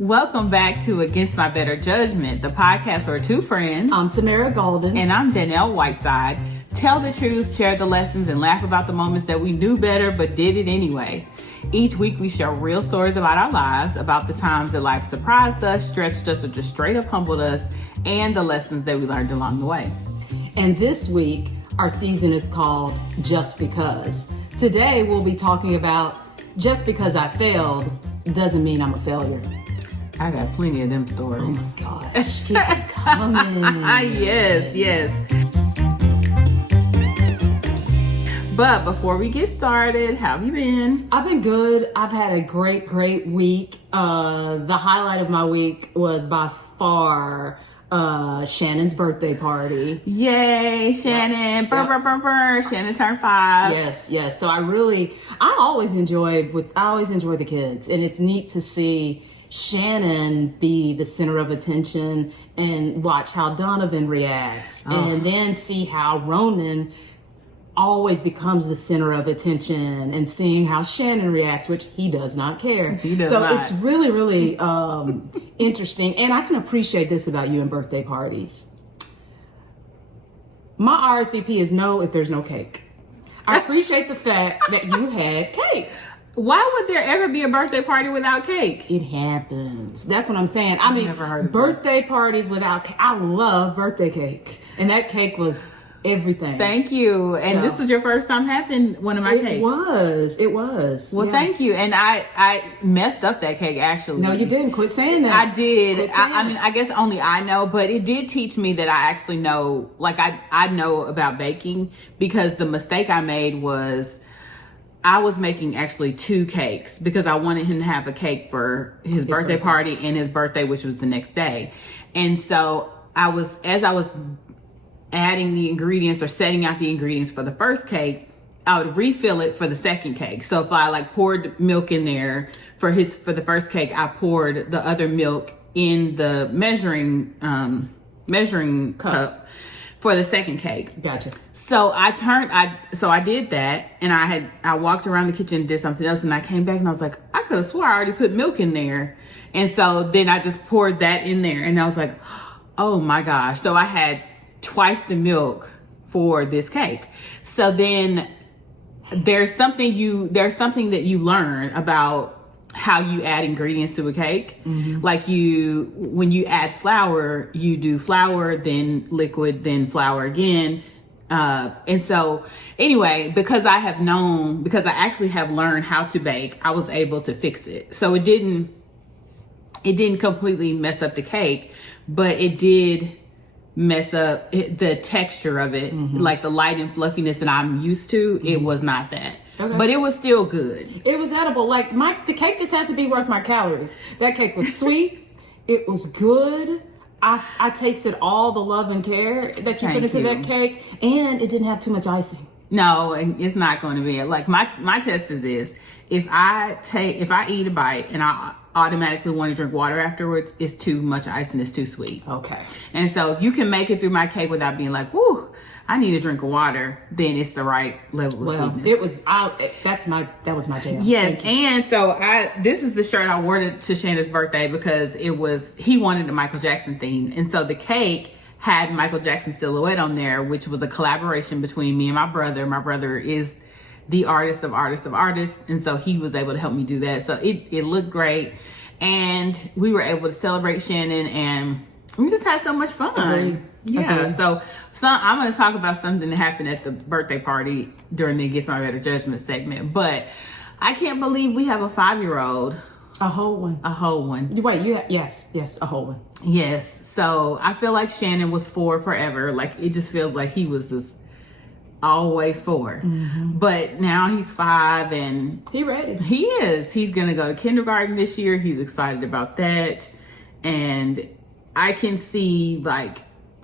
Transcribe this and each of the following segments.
Welcome back to Against My Better Judgment, the podcast where two friends, I'm Tamara Golden. and I'm Danielle Whiteside, tell the truth, share the lessons, and laugh about the moments that we knew better but did it anyway. Each week we share real stories about our lives, about the times that life surprised us, stretched us, or just straight up humbled us, and the lessons that we learned along the way. And this week, our season is called Just Because. Today we'll be talking about just because I failed doesn't mean I'm a failure. I got plenty of them stories. Oh my gosh, keep it coming. Yes. But before we get started, how have you been? I've been good. I've had a great week. The highlight of my week was by far Shannon's birthday party. Yay, Shannon. Burr. Shannon turned 5. Yes. So I always enjoy the kids, and it's neat to see Shannon be the center of attention and watch how Donovan reacts, and then see how Ronan always becomes the center of attention, and seeing how Shannon reacts, which he does not care. He does not. It's really interesting, and I can appreciate this about you and birthday parties. My RSVP is no if there's no cake. I appreciate the fact that you had cake. Why would there ever be a birthday party without cake? It happens. That's what I'm saying. I've never heard of birthday parties without cake. I love birthday cake. And that cake was everything. Thank you. And this was your first time having one of my cakes. It was. Well, Thank you. And I messed up that cake, actually. No, you didn't. Quit saying that. I did. I guess only I know, but it did teach me that I actually know, like I know about baking, because the mistake I made was I was making actually 2 cakes because I wanted him to have a cake for his birthday party and his birthday, which was the next day. And so as I was adding the ingredients or setting out the ingredients for the first cake, I would refill it for the second cake. So if I poured milk in there for the first cake, I poured the other milk in the measuring cup for the second cake. Gotcha. So I did that, and I walked around the kitchen and did something else, and I came back and I was like, I could have swore I already put milk in there. And so then I just poured that in there, and I was like, oh my gosh. So I had twice the milk for this cake. So then there's something that you learn about how you add ingredients to a cake. Mm-hmm. Like when you add flour, you do flour, then liquid, then flour again. And so anyway, because I actually have learned how to bake, I was able to fix it. So it didn't completely mess up the cake, but it did mess up the texture of it. Mm-hmm. Like the light and fluffiness that I'm used to, It was not that. Okay. But it was still good. It was edible. The cake just has to be worth my calories. That cake was sweet. It was good. I tasted all the love and care that you put into that cake, and it didn't have too much icing. No, and it's not going to be. My test is this: if I eat a bite and I automatically want to drink water afterwards, it's too much ice and it's too sweet. Okay. And so if you can make it through my cake without being like, whoo, I need a drink of water, then it's the right level of sweetness. That was my jam. Yes, and so this is the shirt I wore to Shannon's birthday because he wanted a Michael Jackson theme, and so the cake had Michael Jackson silhouette on there, which was a collaboration between me and my brother. My brother is the artist of artists, and so he was able to help me do that. So it looked great, and we were able to celebrate Shannon, and we just had so much fun. Agreed. Yeah. Okay. So I'm going to talk about something that happened at the birthday party during the Against My Better Judgment segment, but I can't believe we have a 5-year-old. A whole one. Wait, yes, a whole one. Yes. So I feel like Shannon was 4 forever. It just feels like he was just always 4. Mm-hmm. But now he's 5 and he ready. He is. He's going to go to kindergarten this year. He's excited about that. And I can see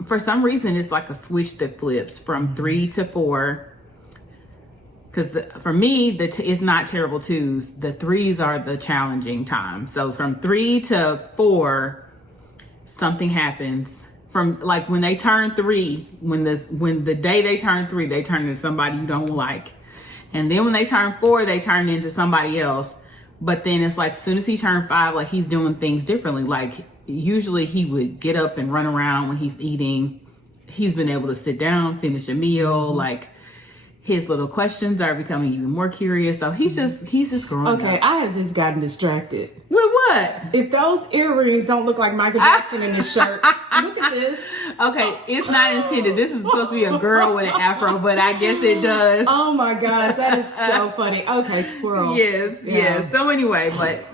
for some reason, it's like a switch that flips from 3 to 4. Because for me, it's not terrible 2s. The 3s are the challenging time. So from 3 to 4, something happens. From when they turn 3, when the day they turn 3, they turn into somebody you don't like. And then when they turn 4, they turn into somebody else. But then it's like, as soon as he turned 5, like he's doing things differently. Like usually he would get up and run around when he's eating. He's been able to sit down, finish a meal. Like his little questions are becoming even more curious. So he's just growing up. Okay, I have just gotten distracted. With what? If those earrings don't look like Michael Jackson in this shirt, look at this. Okay, it's not intended. This is supposed to be a girl with an afro, but I guess it does. Oh my gosh, that is so funny. Okay, squirrel. Yes. So anyway, but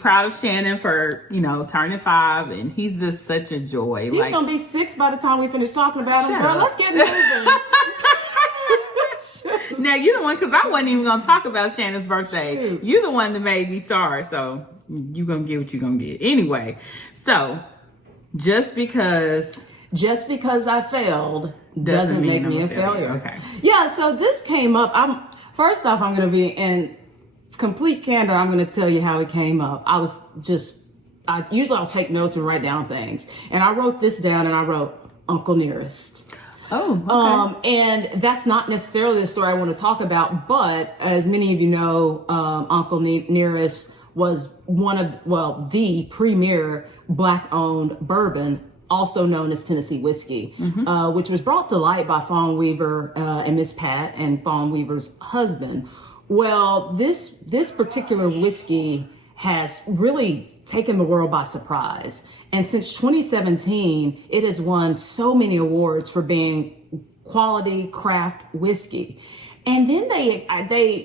proud of Shannon for, turning 5, and he's just such a joy. He's gonna be 6 by the time we finish talking about him. Shut Girl, up. let's get moving. Now you're the one, because I wasn't even gonna talk about Shannon's birthday. Shoot. You're the one that made me sorry, so you're gonna get what you're gonna get. Anyway, so just because I failed doesn't make me a failure. Okay. Yeah, so this came up. First off, I'm going to be in complete candor. I'm going to tell you how it came up. Usually I'll take notes and write down things. And I wrote this down, and I wrote Uncle Nearest. Oh, okay. And that's not necessarily the story I want to talk about, but as many of you know, Uncle Nearest was the premier Black-owned bourbon, also known as Tennessee whiskey, which was brought to light by Fawn Weaver and Miss Pat and Fawn Weaver's husband. Well, this particular whiskey has really taken the world by surprise. And since 2017, it has won so many awards for being quality craft whiskey. And then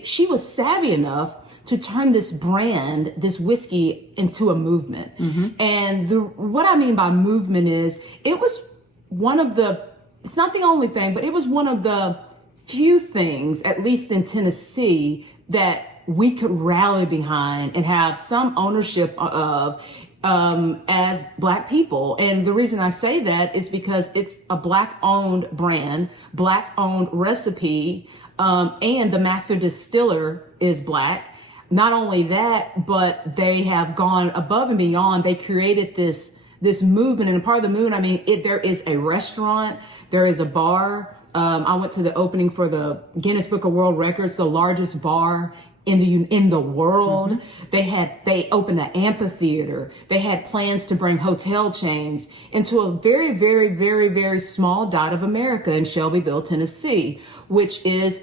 she was savvy enough to turn this brand, this whiskey, into a movement. And what I mean by movement is it was it's not the only thing, but it was one of the few things, at least in Tennessee, that we could rally behind and have some ownership of as Black people. And the reason I say that is because it's a Black-owned brand, Black-owned recipe, and the master distiller is Black. Not only that, but they have gone above and beyond. They created this movement, and part of the movement, I mean, there is a restaurant, there is a bar. I went to the opening for the Guinness Book of World Records, the largest bar in the world. They opened an amphitheater. They had plans to bring hotel chains into a very, very, very, very small dot of America in Shelbyville, Tennessee, which is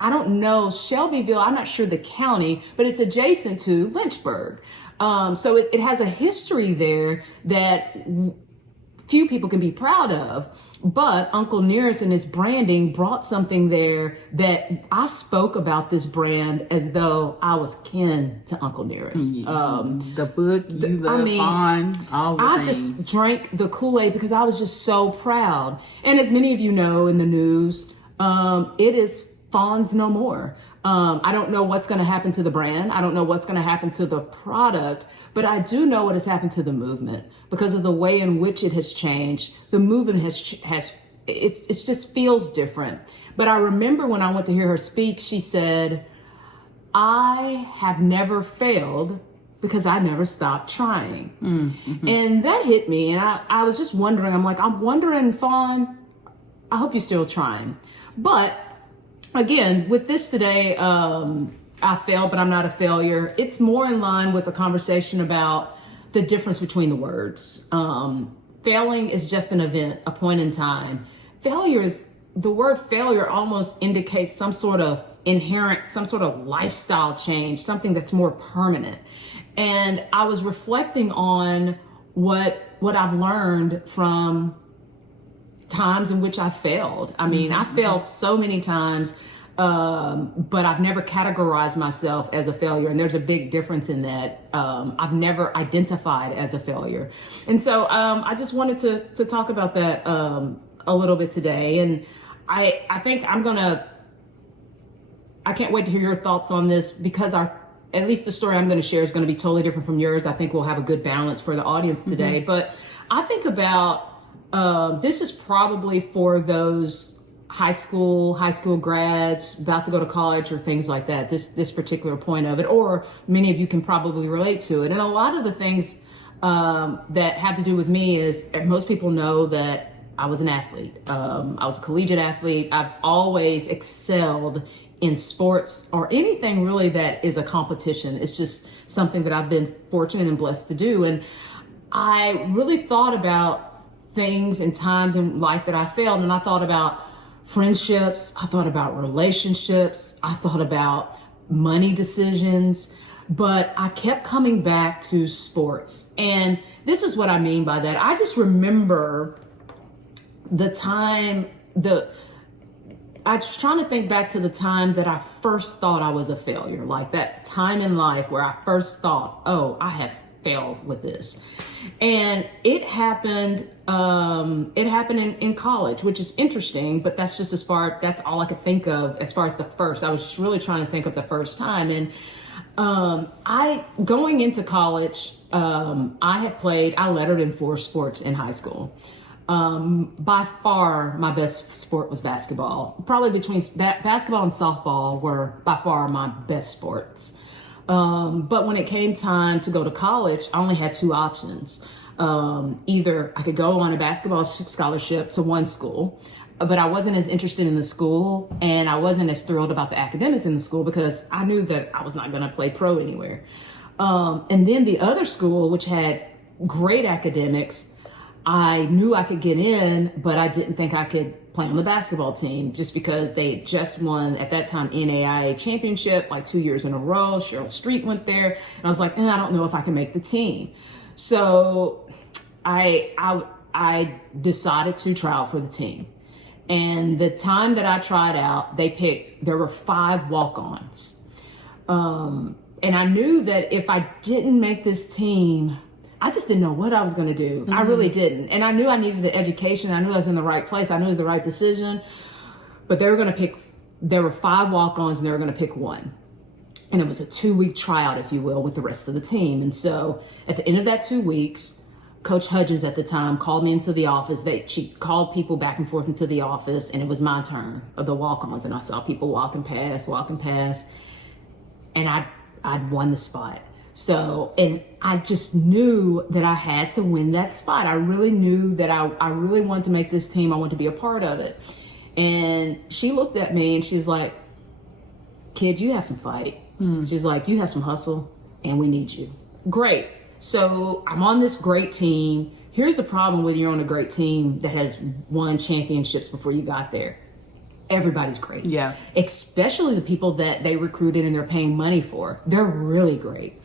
I don't know, Shelbyville, I'm not sure the county, but it's adjacent to Lynchburg. So it has a history there that few people can be proud of. But Uncle Nearest and his branding brought something there that I spoke about this brand as though I was kin to Uncle Nearest. The book, all the things. Just drank the Kool-Aid because I was just so proud. And as many of you know in the news, it is Fawns no more. I don't know what's going to happen to the brand. I don't know what's going to happen to the product, but I do know what has happened to the movement because of the way in which it has changed. The movement it just feels different. But I remember when I went to hear her speak, she said, I have never failed because I never stopped trying. And that hit me. And I was just wondering, I'm wondering, Fawn, I hope you're still trying. But again, with this today, I failed, but I'm not a failure. It's more in line with a conversation about the difference between the words. Failing is just an event, a point in time. The word failure almost indicates some sort of inherent, some sort of lifestyle change, something that's more permanent. And I was reflecting on what I've learned from times in which I failed. I mean, I failed so many times, but I've never categorized myself as a failure. And there's a big difference in that. I've never identified as a failure. And so I just wanted to talk about that a little bit today. And I think I can't wait to hear your thoughts on this because at least the story I'm going to share is going to be totally different from yours. I think we'll have a good balance for the audience today. But I think about this is probably for those high school grads about to go to college or things like that, this particular point of it, or many of you can probably relate to it. And a lot of the things that have to do with me is most people know that I was an athlete. I was a collegiate athlete. I've always excelled in sports or anything really that is a competition. It's just something that I've been fortunate and blessed to do. And I really thought about things and times in life that I failed. And I thought about friendships. I thought about relationships. I thought about money decisions. But I kept coming back to sports. And this is what I mean by that. I just remember the time, I was trying to think back to the time that I first thought I was a failure, like that time in life where I first thought, oh, I have failed with this. And it happened in college, which is interesting, but that's just that's all I could think of as far as the first. I was just really trying to think of the first time. And going into college, I lettered in 4 sports in high school. By far, my best sport was basketball. Probably between basketball and softball were by far my best sports. But when it came time to go to college, I only had 2 options. Either I could go on a basketball scholarship to one school, but I wasn't as interested in the school and I wasn't as thrilled about the academics in the school because I knew that I was not going to play pro anywhere. And then the other school, which had great academics, I knew I could get in, but I didn't think I could play on the basketball team just because they just won at that time NAIA championship like 2 years in a row. Cheryl Street went there, and I was like, I don't know if I can make the team. So I decided to try out for the team. And the time that I tried out, there were 5 walk-ons. And I knew that if I didn't make this team, I just didn't know what I was going to do. Mm-hmm. I really didn't. And I knew I needed the education. I knew I was in the right place. I knew it was the right decision. But there were 5 walk-ons and they were going to pick one. And it was a 2-week tryout, if you will, with the rest of the team. And so at the end of that 2 weeks, Coach Hudgens at the time called me into the office. She called people back and forth into the office, and it was my turn of the walk-ons. And I saw people walking past. And I'd won the spot. So, and I just knew that I had to win that spot. I really knew that I really wanted to make this team. I wanted to be a part of it. And she looked at me and she's like, kid, you have some fight. She's like, you have some hustle and we need you. Great. So I'm on this great team. Here's the problem with you're on a great team that has won championships before you got there. Everybody's great. Yeah. Especially the people that they recruited and they're paying money for. They're really great.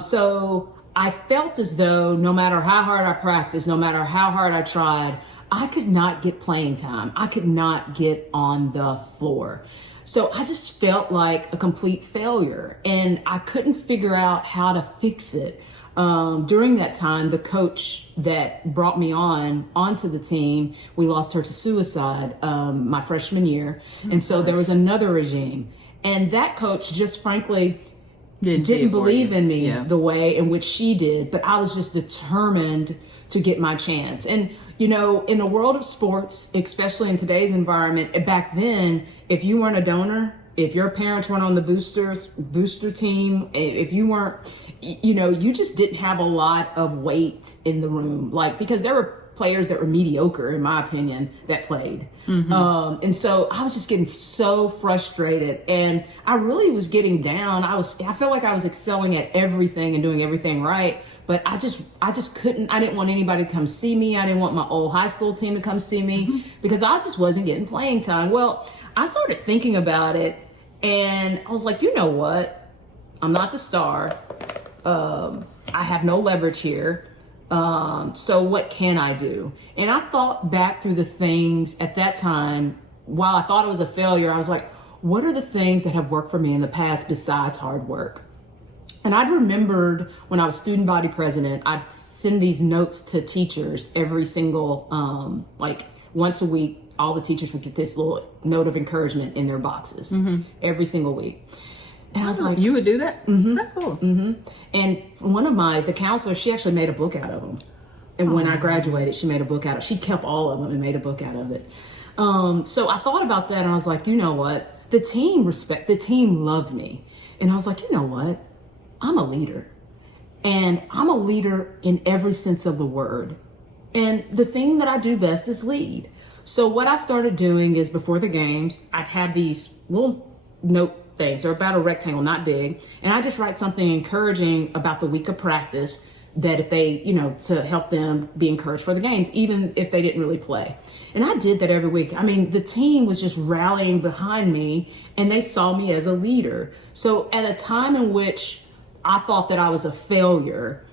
So I felt as though no matter how hard I practiced, no matter how hard I tried, I could not get playing time. I could not get on the floor. So I just felt like a complete failure and I couldn't figure out how to fix it. During that time, the coach that brought me onto the team, we lost her to suicide my freshman year. And so there was another regime. And that coach just frankly didn't believe in me the way in which she did. But I was just determined to get my chance. And, you know, in the world of sports, especially in today's environment, back then, if you weren't a donor, if your parents weren't on the booster team, if you weren't, you know, you just didn't have a lot of weight in the room, like, because there were players that were mediocre, in my opinion, that played. Mm-hmm. And so I was just getting so frustrated and I really was getting down. I felt like I was excelling at everything and doing everything right. But I just couldn't, I didn't want anybody to come see me. I didn't want my old high school team to come see me because I just wasn't getting playing time. Well, I started thinking about it and I was like, you know what? I'm not the star. I have no leverage here. So what can I do? And I thought back through the things at that time, while I thought it was a failure, I was like, what are the things that have worked for me in the past besides hard work? And I'd remembered when I was student body president, I'd send these notes to teachers every single, like once a week, all the teachers would get this little note of encouragement in their boxes every single week. And I was like, you would do that? Mm-hmm. That's cool. Mm-hmm. And the counselor, she actually made a book out of them. And when I graduated, she made a book out of it. She kept all of them and made a book out of it. So I thought about that and I was like, you know what? The team loved me. And I was like, you know what? I'm a leader. And I'm a leader in every sense of the word. And the thing that I do best is lead. So what I started doing is before the games, I'd have these little note things. They're about a rectangle, not big. And I just write something encouraging about the week of practice, that if they, to help them be encouraged for the games, even if they didn't really play. And I did that every week. I mean, the team was just rallying behind me, and they saw me as a leader. So at a time in which I thought that I was a failure,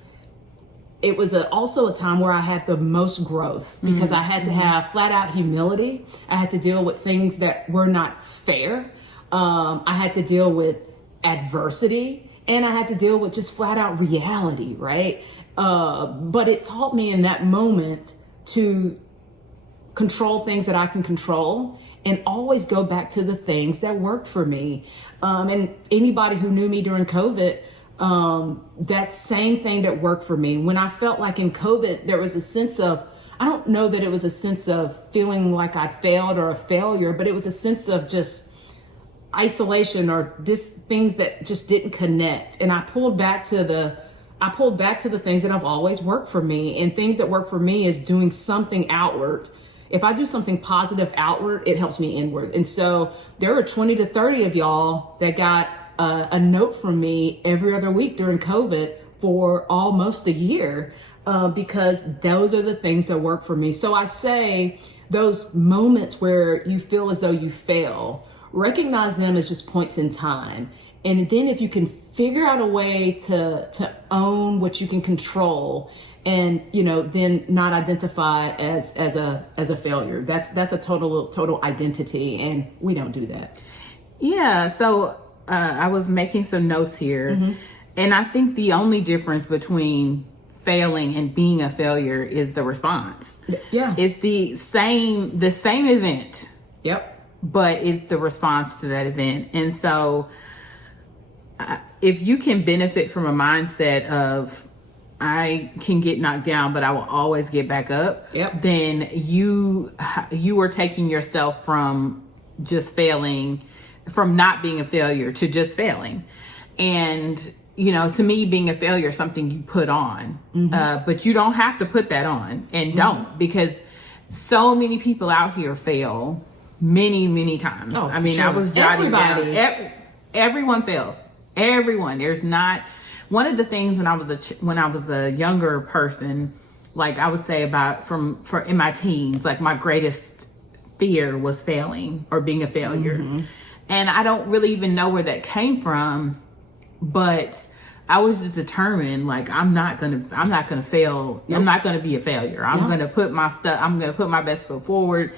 it was also a time where I had the most growth, because I had to have flat out humility. I had to deal with things that were not fair. I had to deal with adversity, and I had to deal with just flat out reality, right? But it taught me in that moment to control things that I can control, and always go back to the things that worked for me. And anybody who knew me during COVID, that same thing that worked for me. When I felt like in COVID, there was a sense of, I don't know that it was a sense of feeling like I'd failed or a failure, but it was a sense of just isolation or things that just didn't connect. And I pulled back to the things that have always worked for me. And things that work for me is doing something outward. If I do something positive outward, it helps me inward. And so there were 20 to 30 of y'all that got a note from me every other week during COVID for almost a year, because those are the things that work for me. So I say those moments where you feel as though you fail, recognize them as just points in time. And then if you can figure out a way to own what you can control, and then not identify as a failure. That's a total identity, and we don't do that. Yeah. So I was making some notes here, and I think the only difference between failing and being a failure is the response. Yeah. It's the same event. Yep. But it's the response to that event. And so if you can benefit from a mindset of, I can get knocked down, but I will always get back up. Yep. Then you are taking yourself from just failing, from not being a failure to just failing. And, to me, being a failure is something you put on, but you don't have to put that on, and don't, because so many people out here fail many times. Oh, I mean, sure. I was jotting down. Everyone fails. Everyone. There's not one of the things when I was a younger person, like I would say for in my teens, like my greatest fear was failing or being a failure. And I don't really even know where that came from, but I was just determined, like, I'm not gonna fail. Nope. I'm not gonna be a failure. I'm gonna put my best foot forward.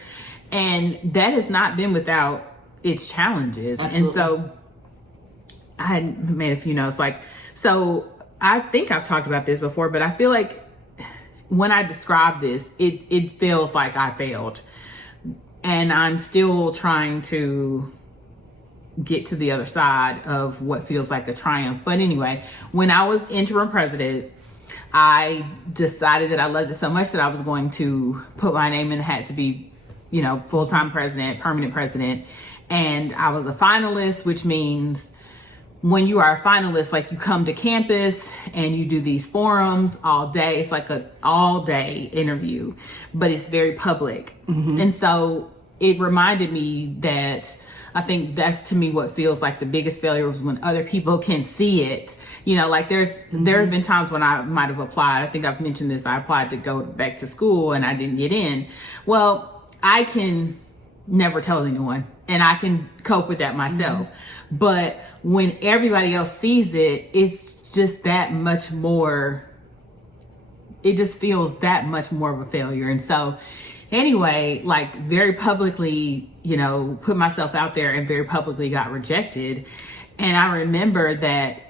And that has not been without its challenges. Absolutely. And so I had made a few notes, so I think I've talked about this before, but I feel like when I describe this, it feels like I failed, and I'm still trying to get to the other side of what feels like a triumph. But anyway, when I was interim president, I decided that I loved it so much that I was going to put my name in the hat to be, full-time president, permanent president. And I was a finalist, which means when you are a finalist, like, you come to campus and you do these forums all day. It's like an all-day interview, but it's very public. And so it reminded me that I think that's, to me, what feels like the biggest failure was when other people can see it. There have been times when I might have applied. I think I've mentioned this. I applied to go back to school and I didn't get in. Well, I can never tell anyone, and I can cope with that myself. But when everybody else sees it, it's just that much more, it just feels that much more of a failure. And so anyway, very publicly, put myself out there and very publicly got rejected. And I remember that,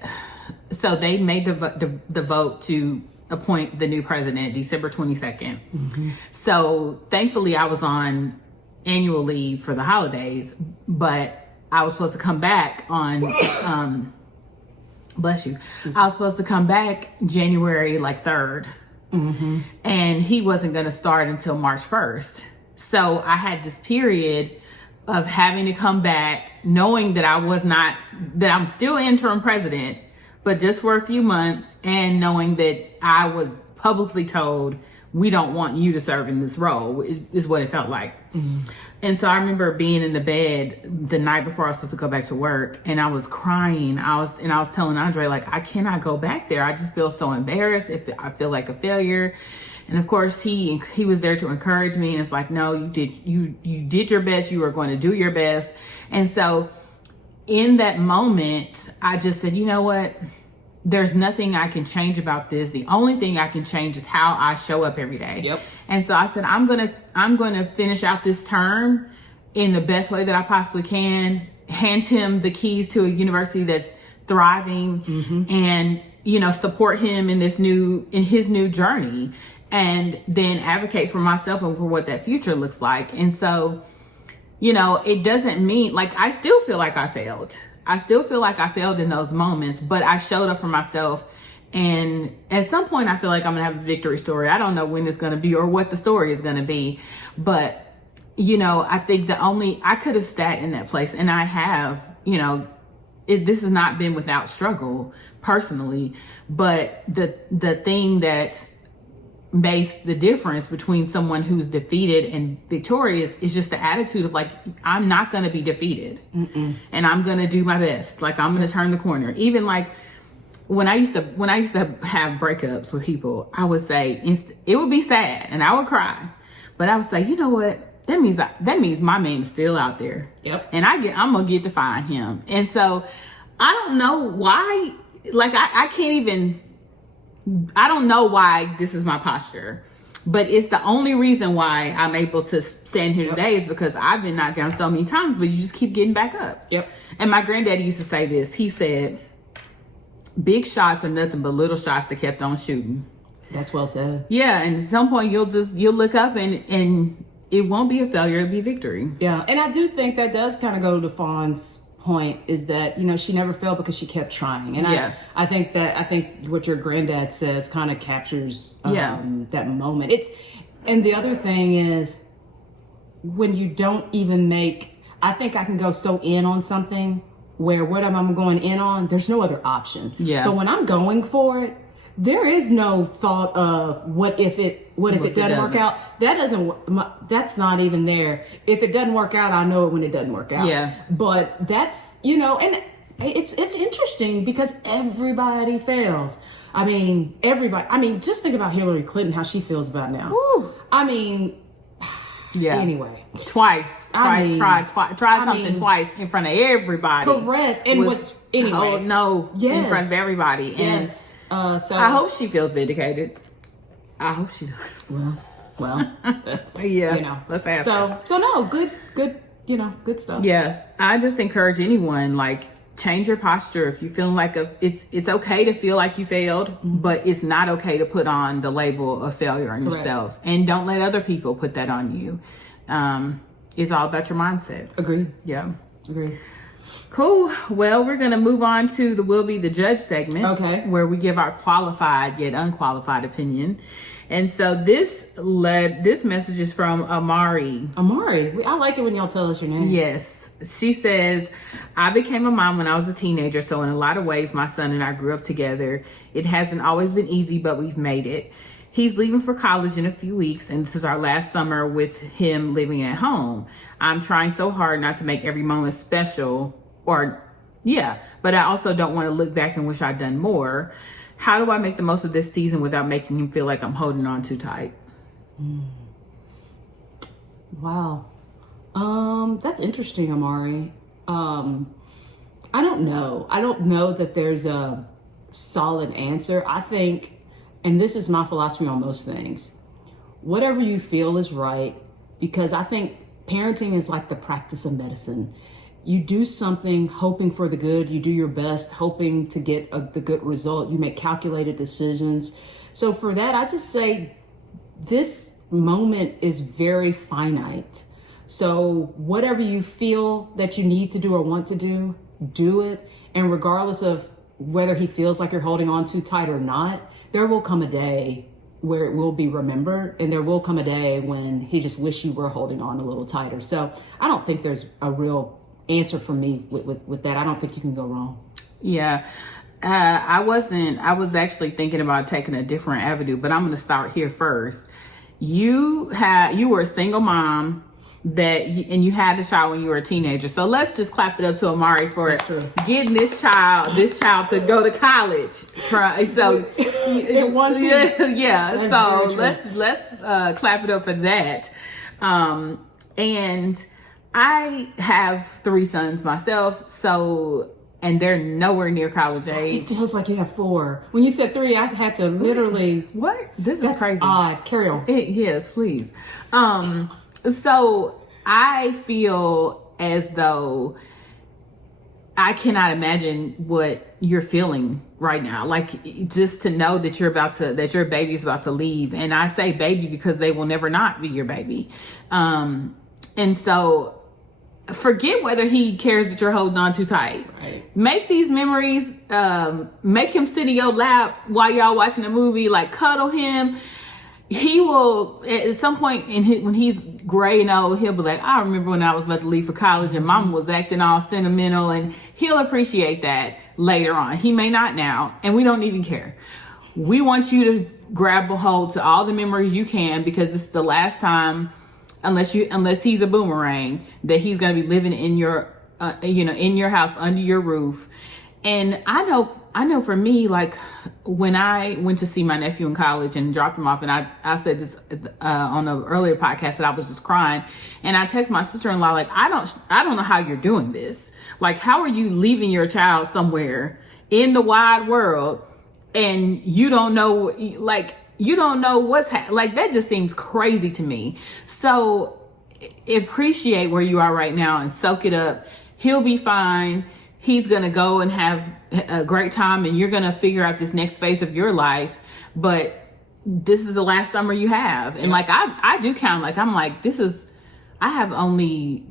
so they made the vote to appoint the new president December 22nd. So thankfully I was on annual leave for the holidays, but I was supposed to come back on, bless you. I was supposed to come back January 3rd. And he wasn't going to start until March 1st. So I had this period of having to come back, knowing that I'm still interim president, but just for a few months, and knowing that I was publicly told we don't want you to serve in this role, is what it felt like. And so I remember being in the bed the night before I was supposed to go back to work, and I was crying. I was telling Andre, like, I cannot go back there. I just feel so embarrassed. I feel like a failure. And of course he was there to encourage me, and it's like, no, you did your best. You are going to do your best. And so in that moment, I just said, you know what? There's nothing I can change about this. The only thing I can change is how I show up every day. Yep. And so I said, I'm gonna finish out this term in the best way that I possibly can, hand him the keys to a university that's thriving, and, you know, support him in his new journey, and then advocate for myself and for what that future looks like. And so, you know, it doesn't mean, like, I still feel like I failed. I still feel like I failed in those moments, but I showed up for myself. And at some point I feel like I'm gonna have a victory story. I don't know when it's gonna be or what the story is gonna be, but, you know, I think I could have sat in that place, and I have, you know, this has not been without struggle personally, but the thing that makes the difference between someone who's defeated and victorious is just the attitude of, like, I'm not going to be defeated. And I'm going to do my best. Like, I'm going to turn the corner. Even like when I used to have breakups with people, I would say it would be sad and I would cry, but I would say, you know what? That means my man is still out there. Yep. And I'm going to get to find him. And so I don't know why, like, I don't know why this is my posture, but it's the only reason why I'm able to stand here today is because I've been knocked down so many times, but you just keep getting back up. Yep. And my granddaddy used to say this. He said, big shots are nothing but little shots that kept on shooting. That's well said. Yeah. And at some point you'll look up and it won't be a failure, it'll be a victory. Yeah. And I do think that does kind of go to Fawn's point, is that, you know, she never failed because she kept trying. And I think what your granddad says kind of captures that moment. And the other thing is, when you don't even I think I can go so in on something where what I'm going in on, there's no other option. Yeah. So when I'm going for it, there is no thought of what if it doesn't work out. That's not even there. If it doesn't work out, I know it when it doesn't work out. Yeah. But that's, you know, and it's interesting because everybody fails. I mean, everybody. I mean, just think about Hillary Clinton, how she feels about now. Woo. I mean, yeah. Anyway, try something twice in front of everybody. Correct. And in front of everybody. And yes. So I hope she feels vindicated. I hope she does. Well, yeah. You know, let's ask her. So no, good, you know, good stuff. Yeah, I just encourage anyone, like, change your posture. If you feel like it's okay to feel like you failed, but it's not okay to put on the label of failure on yourself, and don't let other people put that on you. It's all about your mindset. Agree. Yeah. Agree. Cool. Well, we're going to move on to the Will Be the Judge segment. Okay. Where we give our qualified yet unqualified opinion. And so this message is from Amari. Amari. I like it when y'all tell us your name. Yes. She says, I became a mom when I was a teenager. So in a lot of ways, my son and I grew up together. It hasn't always been easy, but we've made it. He's leaving for college in a few weeks, and this is our last summer with him living at home. I'm trying so hard not to make every moment special, but I also don't want to look back and wish I'd done more. How do I make the most of this season without making him feel like I'm holding on too tight? Wow. That's interesting, Amari. I don't know. I don't know that there's a solid answer. I think, and this is my philosophy on most things, whatever you feel is right, because I think parenting is like the practice of medicine. You do something hoping for the good. You do your best hoping to get the good result. You make calculated decisions. So for that, I just say this moment is very finite. So whatever you feel that you need to do or want to do, do it. And regardless of whether he feels like you're holding on too tight or not, there will come a day where it will be remembered, and there will come a day when he just wish you were holding on a little tighter. So I don't think there's a real answer for me with that. I don't think you can go wrong. Yeah. I was actually thinking about taking a different avenue, but I'm going to start here first. You were a single mom and you had a child when you were a teenager. So let's just clap it up to Amari for getting this child to go to college. So in one piece. Yeah. So let's clap it up for that. And I have 3 sons myself, and they're nowhere near college age. It feels like you have 4. When you said 3, I had to literally. What? This is crazy. Odd. Carry on. Yes, please. So I feel as though I cannot imagine what you're feeling right now. Like, just to know that that your baby is about to leave. And I say baby because they will never not be your baby. And so forget whether he cares that you're holding on too tight. Right. Make these memories, make him sit in your lap while y'all watching a movie, like cuddle him. He will, at some point when he's gray and old, he'll be like, I remember when I was about to leave for college and mama was acting all sentimental, and he'll appreciate that later on. He may not now, and we don't even care. We want you to grab a hold to all the memories you can, because it's the last time, unless he's a boomerang, that he's going to be living in your, in your house, under your roof. And I know for me, like when I went to see my nephew in college and dropped him off, and I said this on an earlier podcast that I was just crying, and I text my sister-in-law, like, I don't know how you're doing this. Like, how are you leaving your child somewhere in the wide world and you don't know, like, you don't know what's like, that just seems crazy to me. So appreciate where you are right now and soak it up. He'll be fine. He's going to go and have a great time, and you're going to figure out this next phase of your life. But this is the last summer you have. And like, I do count, like, I'm like, I have only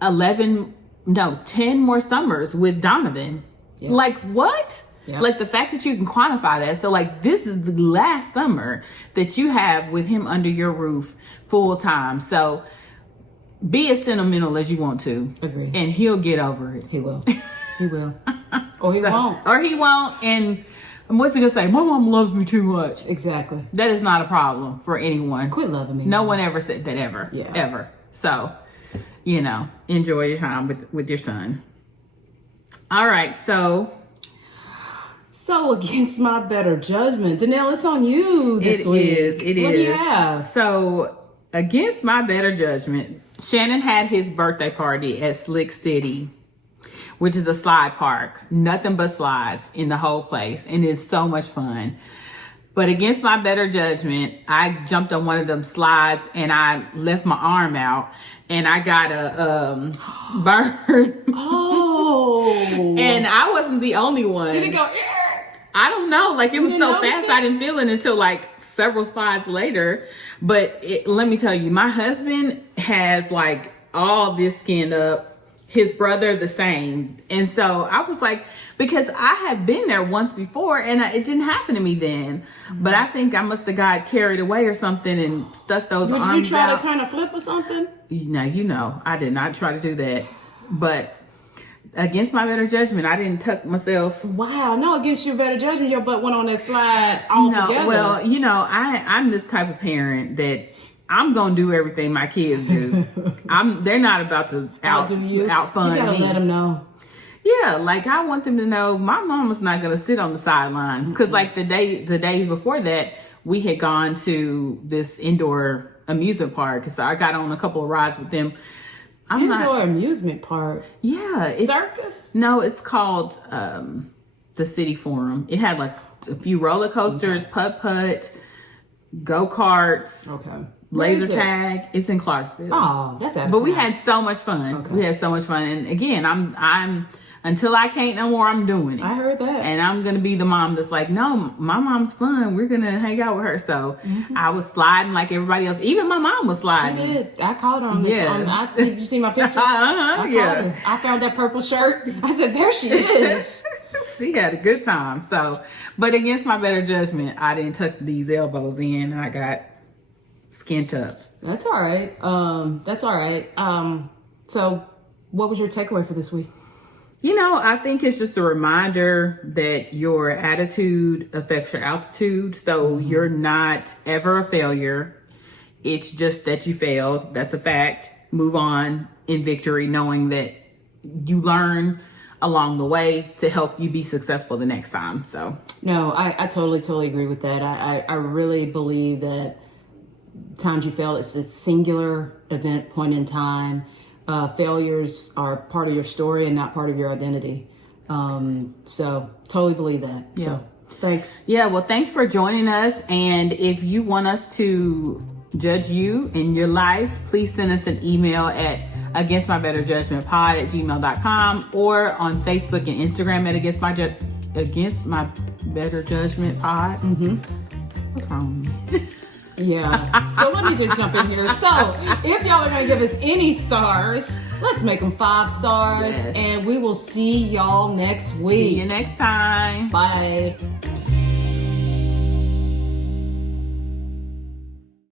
10 more summers with Donovan. Yeah. Like, what? Yeah. Like, the fact that you can quantify that. So like, this is the last summer that you have with him under your roof full time. So be as sentimental as you want to. Agree. And he'll get over it. He will. He will. Or he won't. Or he won't. And what's he gonna say? My mom loves me too much. Exactly. That is not a problem for anyone. Quit loving me. No one ever said that ever. Yeah. Ever. So, enjoy your time with your son. All right. So against my better judgment, Danelle, it's on you this week. It is. What do you have? So, against my better judgment, Shannon had his birthday party at Slick City, which is a slide park. Nothing but slides in the whole place. And it's so much fun. But against my better judgment, I jumped on one of them slides and I left my arm out and I got a burn. Oh. And I wasn't the only one. Did it go? I don't know. Like, it was so fast, I didn't feel it until like several slides later. But let me tell you, my husband has like all this skin up. His brother the same. And so I was like, because I had been there once before and it didn't happen to me then. But I think I must have got carried away or something and stuck those arms out. Would you try to turn a flip or something? I did not try to do that. But against my better judgment, I didn't tuck myself. Wow, no, against your better judgment, your butt went on that slide altogether. No, well, I'm this type of parent that I'm gonna do everything my kids do. They're not about to out fun me. You gotta let them know. Yeah, like, I want them to know my mama's not gonna sit on the sidelines. Because like the days before that, we had gone to this indoor amusement park, so I got on a couple of rides with them. Indoor amusement park. Yeah, circus. No, it's called the City Forum. It had like a few roller coasters, putt, go-karts. Okay. Laser tag. It's in Clarksville. Oh, that's out of But time. we had so much fun. Okay. We had so much fun. And again, I'm until I can't no more, I'm doing it. I heard that. And I'm gonna be the mom that's like, no, my mom's fun. We're gonna hang out with her. So I was sliding like everybody else. Even my mom was sliding. She did. I called her on the did you see my picture? I called her. I found that purple shirt. I said, there she is. She had a good time. So, but against my better judgment, I didn't tuck these elbows in and I got skint up. That's all right. So what was your takeaway for this week? I think it's just a reminder that your attitude affects your altitude. So you're not ever a failure. It's just that you failed. That's a fact. Move on in victory, knowing that you learn along the way to help you be successful the next time. So no, I totally agree with that. I really believe that times you fail, it's a singular event, point in time. Failures are part of your story and not part of your identity. So totally believe that. Yeah. So thanks. Yeah, well, thanks for joining us. And if you want us to judge you in your life, please send us an email at againstmybetterjudgmentpod@gmail.com or on Facebook and Instagram at Against My Better Judgment Pod. What's wrong with me? Yeah. So let me just jump in here. So if y'all are going to give us any stars, let's make them 5 stars. Yes. And we will see y'all next week. See you next time. Bye.